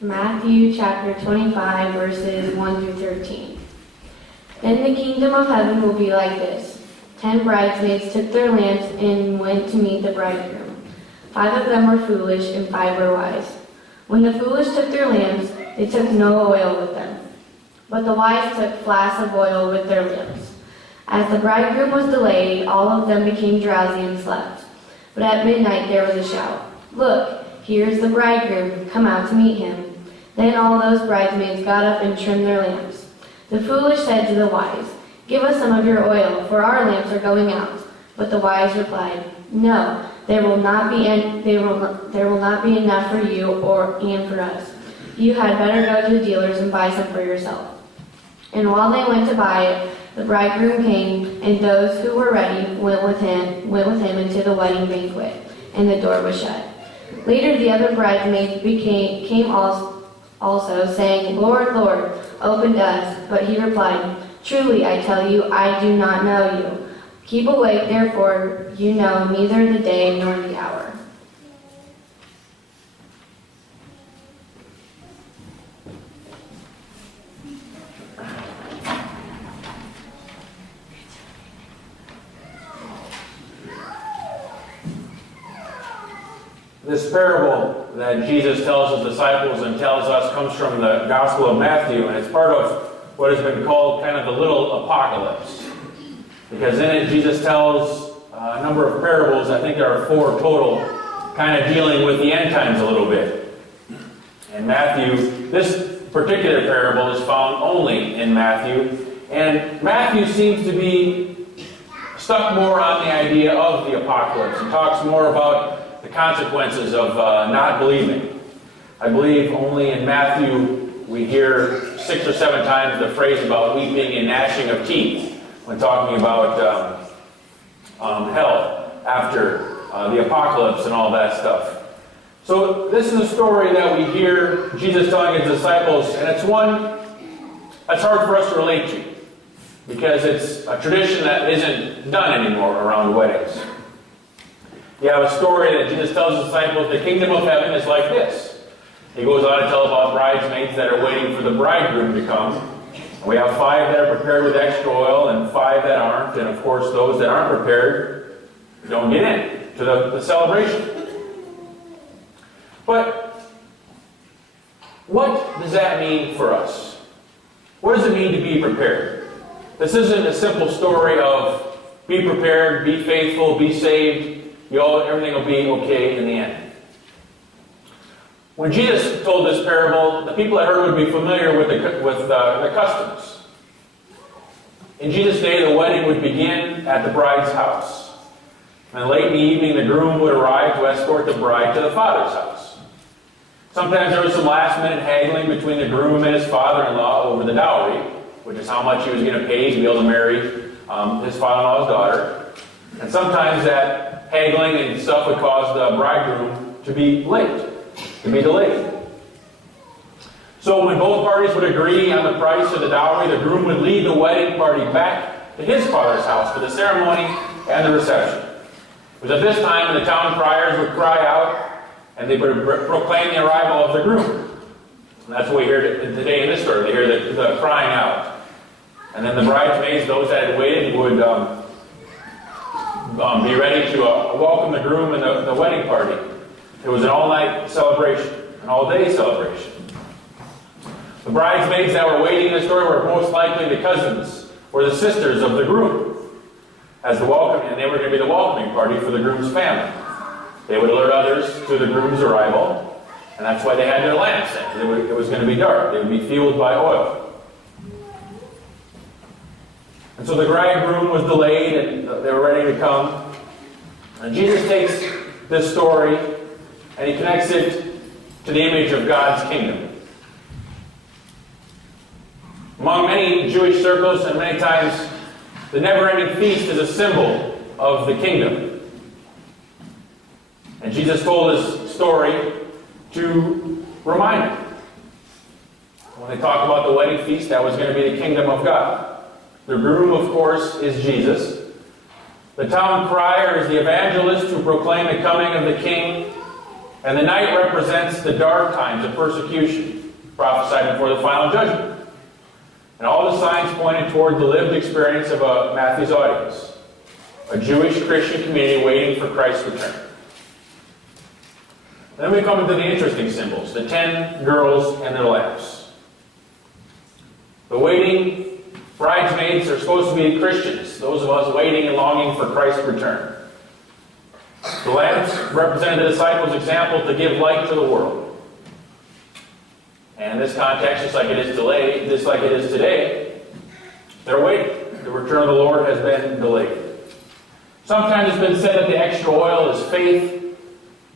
Matthew chapter 25, verses 1 through 13. Then the kingdom of heaven will be like this. 10 bridesmaids took their lamps and went to meet the bridegroom. 5 of them were foolish and 5 were wise. When the foolish took their lamps, they took no oil with them. But the wise took flasks of oil with their lamps. As the bridegroom was delayed, all of them became drowsy and slept. But at midnight there was a shout, "Look, here is the bridegroom, come out to meet him." Then all those bridesmaids got up and trimmed their lamps. The foolish said to the wise, "Give us some of your oil, for our lamps are going out." But the wise replied, "No, there will not be enough for you and for us. You had better go to the dealers and buy some for yourself." And while they went to buy it, the bridegroom came, and those who were ready went with him into the wedding banquet, and the door was shut. Later the other bridesmaids came also, saying, "Lord, Lord, open to us." But he replied, "Truly I tell you, I do not know you. Keep awake, therefore, you know neither the day nor the hour." This parable that Jesus tells his disciples and tells us comes from the Gospel of Matthew, and it's part of what has been called kind of the little apocalypse. Because in it, Jesus tells a number of parables. I think there are 4 total, kind of dealing with the end times a little bit. And Matthew, this particular parable is found only in Matthew, and Matthew seems to be stuck more on the idea of the apocalypse. He talks more about the consequences of not believing. I believe only in Matthew we hear 6 or 7 times the phrase about weeping and gnashing of teeth when talking about hell after the apocalypse and all that stuff. So this is a story that we hear Jesus telling his disciples, and it's one that's hard for us to relate to because it's a tradition that isn't done anymore around weddings. You have a story that Jesus tells his disciples, the kingdom of heaven is like this. He goes on to tell about bridesmaids that are waiting for the bridegroom to come. We have 5 that are prepared with extra oil and 5 that aren't. And of course, those that aren't prepared don't get in to the celebration. But what does that mean for us? What does it mean to be prepared? This isn't a simple story of be prepared, be faithful, be saved. Everything will be okay in the end. When Jesus told this parable, the people that heard would be familiar with the customs. In Jesus' day, the wedding would begin at the bride's house. And late in the evening, the groom would arrive to escort the bride to the father's house. Sometimes there was some last-minute haggling between the groom and his father-in-law over the dowry, which is how much he was going to pay to be able to marry his father-in-law's daughter. And sometimes that haggling and stuff would cause the bridegroom to be late, to be delayed. So when both parties would agree on the price of the dowry, the groom would lead the wedding party back to his father's house for the ceremony and the reception. It was at this time when the town criers would cry out and they would proclaim the arrival of the groom. And that's what we hear today in this story. They hear the crying out. And then the bridesmaids, those that had waited, would be ready to welcome the groom and the wedding party. It was an all-night celebration, an all-day celebration. The bridesmaids that were waiting in the story were most likely the cousins or the sisters of the groom, as the welcome, and they were going to be the welcoming party for the groom's family. They would alert others to the groom's arrival, and that's why they had their lamps in. It was going to be dark. They would be fueled by oil. And so the bridegroom was delayed, and they were ready to come. And Jesus takes this story, and he connects it to the image of God's kingdom. Among many Jewish circles, and many times, the never-ending feast is a symbol of the kingdom. And Jesus told his story to remind them. When they talk about the wedding feast, that was going to be the kingdom of God. The groom, of course, is Jesus. The town crier is the evangelist who proclaimed the coming of the king. And the night represents the dark times of persecution prophesied before the final judgment. And all the signs pointed toward the lived experience of Matthew's audience, a Jewish Christian community waiting for Christ's return. Then we come into the interesting symbols, the 10 girls and their lamps. The waiting bridesmaids are supposed to be Christians, those of us waiting and longing for Christ's return. The lamps represented the disciples' example to give light to the world. And in this context, just like it is today, they're waiting. The return of the Lord has been delayed. Sometimes it's been said that the extra oil is faith,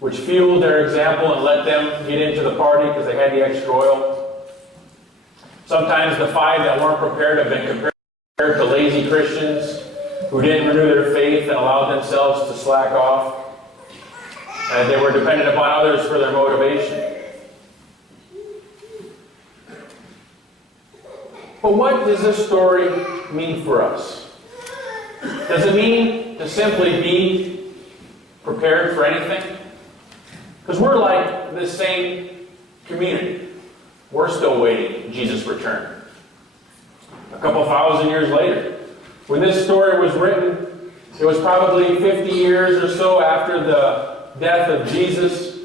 which fueled their example and let them get into the party because they had the extra oil. Sometimes the 5 that weren't prepared have been compared to lazy Christians who didn't renew their faith and allowed themselves to slack off. And they were dependent upon others for their motivation. But what does this story mean for us? Does it mean to simply be prepared for anything? Because we're like this same community. We're still waiting Jesus' return. A couple thousand years later. When this story was written, it was probably 50 years or so after the death of Jesus.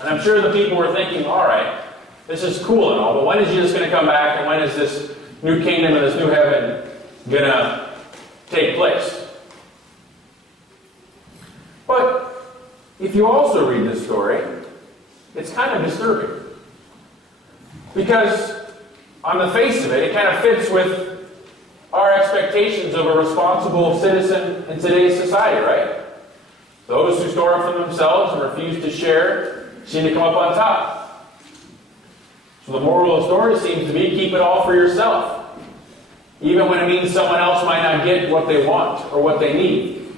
And I'm sure the people were thinking, all right, this is cool and all, but when is Jesus going to come back, and when is this new kingdom and this new heaven going to take place? But if you also read this story, it's kind of disturbing. Because on the face of it, it kind of fits with our expectations of a responsible citizen in today's society, right? Those who store up for themselves and refuse to share seem to come up on top. So the moral of the story seems to be keep it all for yourself, even when it means someone else might not get what they want or what they need.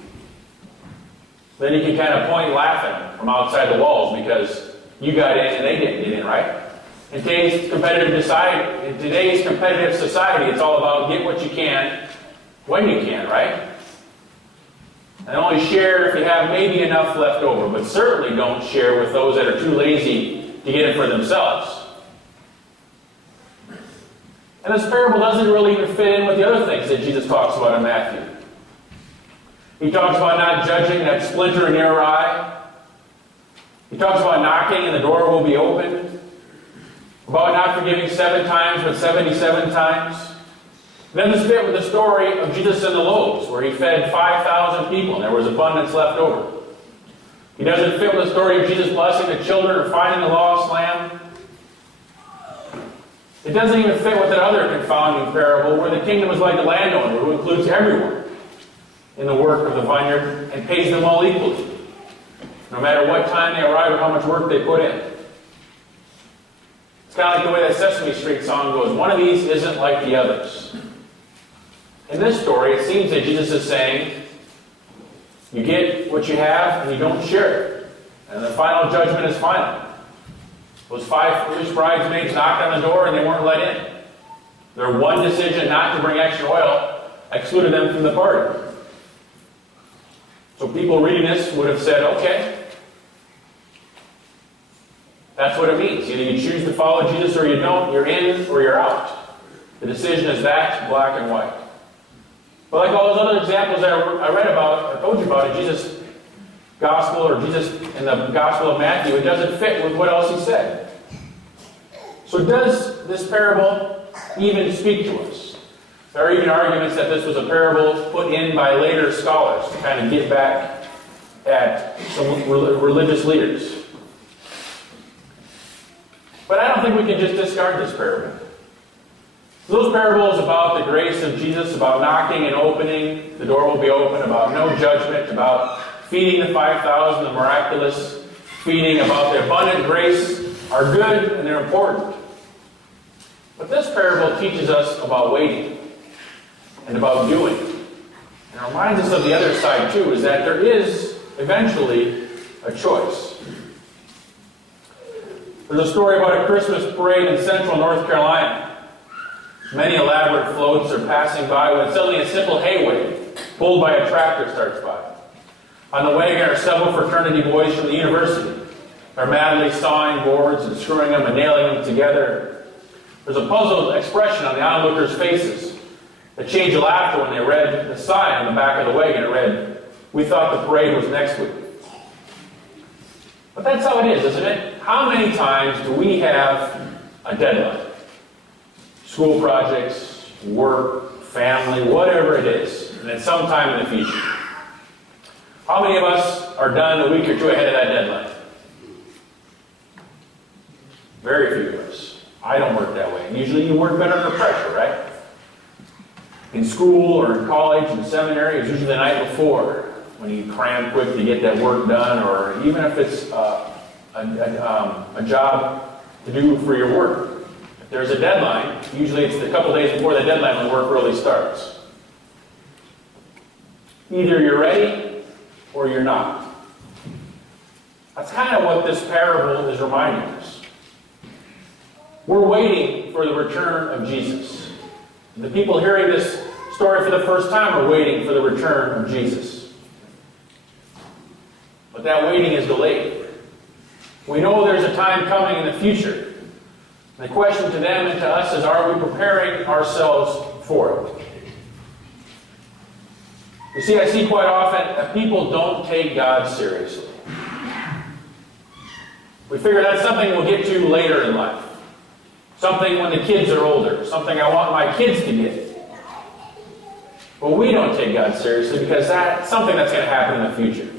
Then you can kind of point laughing from outside the walls because you got in and they didn't get in, right? In today's competitive society, it's all about get what you can when you can, right? And only share if you have maybe enough left over, but certainly don't share with those that are too lazy to get it for themselves. And this parable doesn't really even fit in with the other things that Jesus talks about in Matthew. He talks about not judging that splinter in your eye. He talks about knocking and the door will be opened. About not forgiving 7 times, but 77 times. Then this fit with the story of Jesus and the loaves, where he fed 5,000 people and there was abundance left over. He doesn't fit with the story of Jesus blessing the children or finding the lost lamb. It doesn't even fit with that other confounding parable where the kingdom is like the landowner who includes everyone in the work of the vineyard and pays them all equally, no matter what time they arrive or how much work they put in. It's kind of like the way that Sesame Street song goes, one of these isn't like the others. In this story, it seems that Jesus is saying, you get what you have and you don't share it. And the final judgment is final. Those 5 foolish bridesmaids knocked on the door and they weren't let in. Their one decision not to bring extra oil excluded them from the party. So people reading this would have said, okay, that's what it means. Either you choose to follow Jesus or you don't. You're in or you're out. The decision is that, black and white. But like all those other examples that I read about, or told you about in Jesus' Gospel, or Jesus in the Gospel of Matthew, it doesn't fit with what else he said. So does this parable even speak to us? There are even arguments that this was a parable put in by later scholars to kind of get back at some religious leaders. But I don't think we can just discard this parable. Those parables about the grace of Jesus, about knocking and opening, the door will be open, about no judgment, about feeding the 5,000, the miraculous feeding, about the abundant grace, are good and they're important. But this parable teaches us about waiting and about doing. And it reminds us of the other side too, is that there is eventually a choice. There's a story about a Christmas parade in central North Carolina. Many elaborate floats are passing by when suddenly a simple hay wagon pulled by a tractor starts by. On the wagon are several fraternity boys from the university. They're madly sawing boards and screwing them and nailing them together. There's a puzzled expression on the onlookers' faces. They changed to laughter when they read the sign on the back of the wagon. It read, "We thought the parade was next week." But that's how it is, isn't it? How many times do we have a deadline? School projects, work, family, whatever it is, and at some time in the future. How many of us are done a week or two ahead of that deadline? Very few of us. I don't work that way. Usually you work better under pressure, right? In school or in college and seminary, it's usually the night before when you cram quick to get that work done, or even if it's a job to do for your work. If there's a deadline, usually it's a couple days before the deadline when work really starts. Either you're ready or you're not. That's kind of what this parable is reminding us. We're waiting for the return of Jesus. The people hearing this story for the first time are waiting for the return of Jesus. But that waiting is delayed. We know there's a time coming in the future. The question to them and to us is, are we preparing ourselves for it? You see, I see quite often that people don't take God seriously. We figure that's something we'll get to later in life. Something when the kids are older. Something I want my kids to get. But we don't take God seriously because that's something that's going to happen in the future.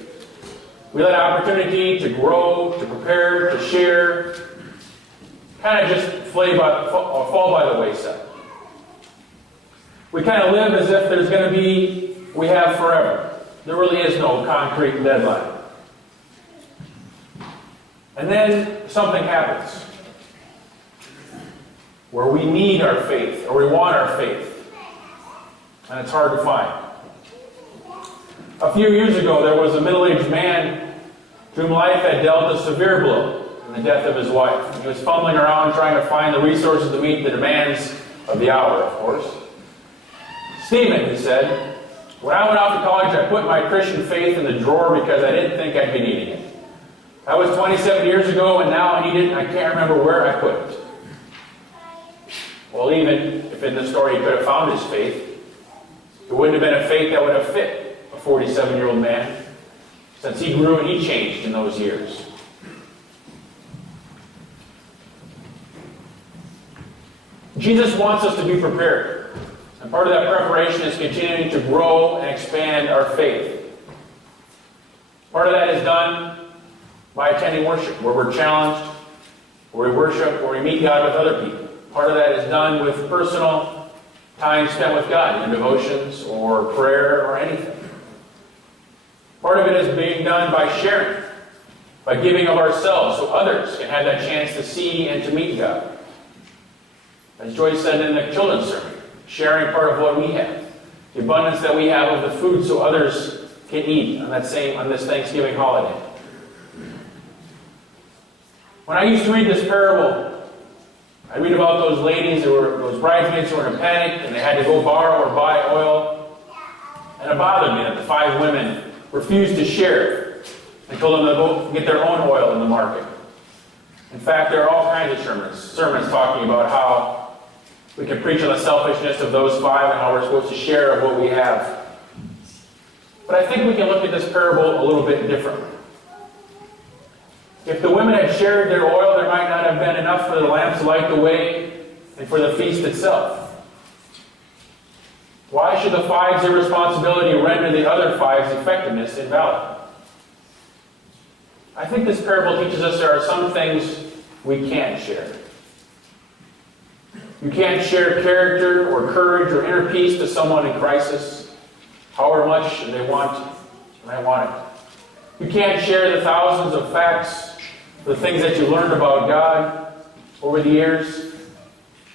We let opportunity to grow, to prepare, to share, kind of just fall by the wayside. We kind of live as if there's going to be, we have forever. There really is no concrete deadline. And then something happens where we need our faith, or we want our faith, and it's hard to find. A few years ago, there was a middle-aged man to whom life had dealt a severe blow in the death of his wife. He was fumbling around trying to find the resources to meet the demands of the hour, of course. "Stephen," he said, "when I went off to college, I put my Christian faith in the drawer because I didn't think I'd be needing it. That was 27 years ago, and now I need it, and I can't remember where I put it." Well, even if in the story he could have found his faith, it wouldn't have been a faith that would have fit a 47-year-old man, since he grew and he changed in those years. Jesus wants us to be prepared. And part of that preparation is continuing to grow and expand our faith. Part of that is done by attending worship, where we're challenged, where we worship, where we meet God with other people. Part of that is done with personal time spent with God, in devotions or prayer or anything. Part of it is being done by sharing, by giving of ourselves so others can have that chance to see and to meet God. As Joyce said in the children's sermon, sharing part of what we have, the abundance that we have of the food so others can eat on this Thanksgiving holiday. When I used to read this parable, I read about those ladies, those bridesmaids who were in a panic, and they had to go borrow or buy oil. And it bothered me that the 5 women refused to share and told them to go get their own oil in the market. In fact, there are all kinds of sermons talking about how we can preach on the selfishness of those 5 and how we're supposed to share of what we have. But I think we can look at this parable a little bit differently. If the women had shared their oil, there might not have been enough for the lamps to light the way and for the feast itself. Why should the 5's irresponsibility render the other 5's effectiveness invalid? I think this parable teaches us there are some things we can't share. You can't share character or courage or inner peace to someone in crisis, however much they want it. You can't share the thousands of facts, the things that you learned about God over the years.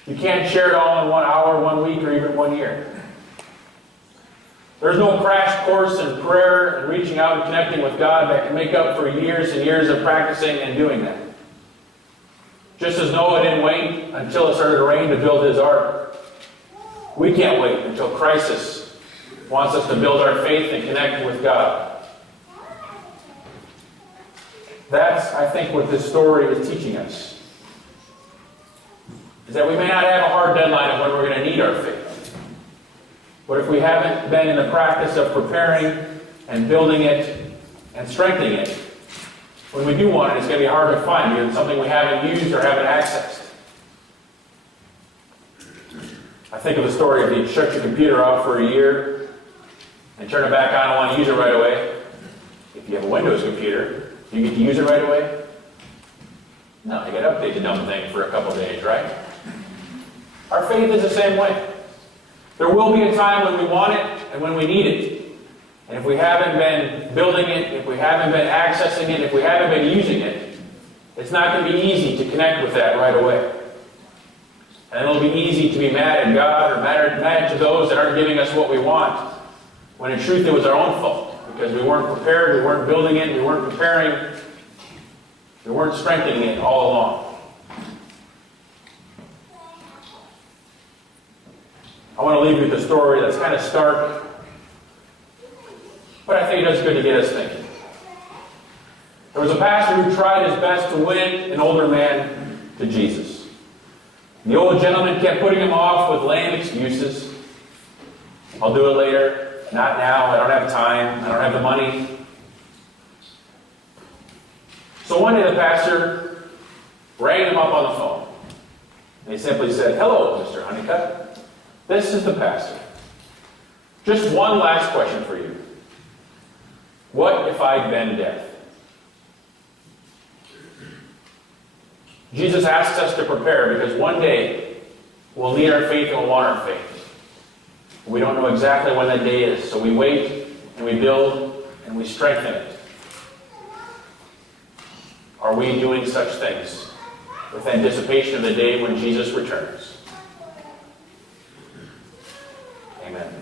You can't share it all in 1 hour, 1 week, or even 1 year. There's no crash course in prayer and reaching out and connecting with God that can make up for years and years of practicing and doing that. Just as Noah didn't wait until it started to rain to build his ark, we can't wait until crisis wants us to build our faith and connect with God. That's, I think, what this story is teaching us. Is that we may not have a hard deadline of when we're going to need our faith. But if we haven't been in the practice of preparing and building it and strengthening it, when we do want it, it's going to be hard to find because it's something we haven't used or haven't accessed. I think of the story of you shut your computer off for a year and turn it back on and want to use it right away. If you have a Windows computer, do you get to use it right away? No, you got to update the dumb thing for a couple of days, right? Our faith is the same way. There will be a time when we want it and when we need it. And if we haven't been building it, if we haven't been accessing it, if we haven't been using it, it's not going to be easy to connect with that right away. And it'll be easy to be mad at God or mad to those that aren't giving us what we want, when in truth it was our own fault, because we weren't prepared, we weren't building it, we weren't preparing, we weren't strengthening it all along. I want to leave you with a story that's kind of stark, but I think it does good to get us thinking. There was a pastor who tried his best to win an older man to Jesus. The old gentleman kept putting him off with lame excuses. I'll do it later. Not now. I don't have time. I don't have the money. So one day the pastor rang him up on the phone. And he simply said, "Hello, Mr. Honeycutt. This is the pastor. Just one last question for you. What if I'd been deaf?" Jesus asks us to prepare because one day we'll need our faith and we'll want our faith. We don't know exactly when that day is, so we wait and we build and we strengthen it. Are we doing such things with anticipation of the day when Jesus returns? Amen.